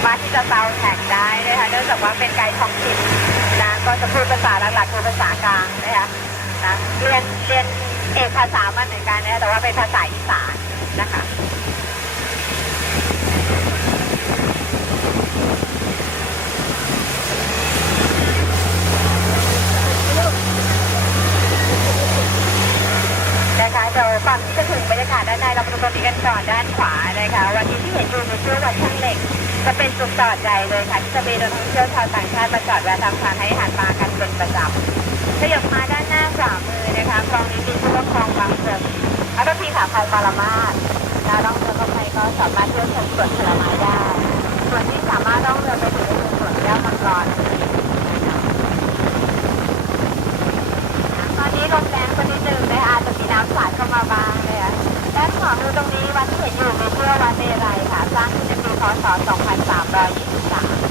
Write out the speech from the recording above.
ามารถที่จะซาวแท็กได้นะคะเนื่องจากว่าเป็นไกด์ท้องถิ่นนะก็จะพูดภาษาหลักๆคือภาษากลางนะคะนะเรียนเรียนเอกภาษามาเหมือนกันนะแต่ว่าเป็นภาษาอีสานนะคะนะคะเดี๋ยวก่อนที่จะถึงบรรยากาศด้านในเราไปดูตรงนี้กันก่อนด้านขวานะคะวันนี้ที่เห็นอยู่ในชื่อวัดช่างเหล็ก จะเป็นจุดจอดใหญ่เลยค่ะที่จะมีนักท่องเที่ยวชาวต่างชาติมาจอดแวะทำทานให้อาหารปลากันเป็นประจำขยับมาด้านหน้าขวามือนะคะคลองนี้มีชื่อว่าคลองบางเสริมอัตพีขาพายปารามาสนะล่องเรือเข้าไปก็สามารถเที่ยวชมสวนผลไม้ได้ส่วนที่สามารถล่องเรือไปถึงสวนแก้วมังกรนตอนนี้ลมแรงสักนิดนึงนะคะอาจจะมีน้ำสาดเข้ามาบ้างนะคะด้านขวามือตรงนี้วัดที่เห็นอยู่มีชื่อว่าวัดเน อ2,323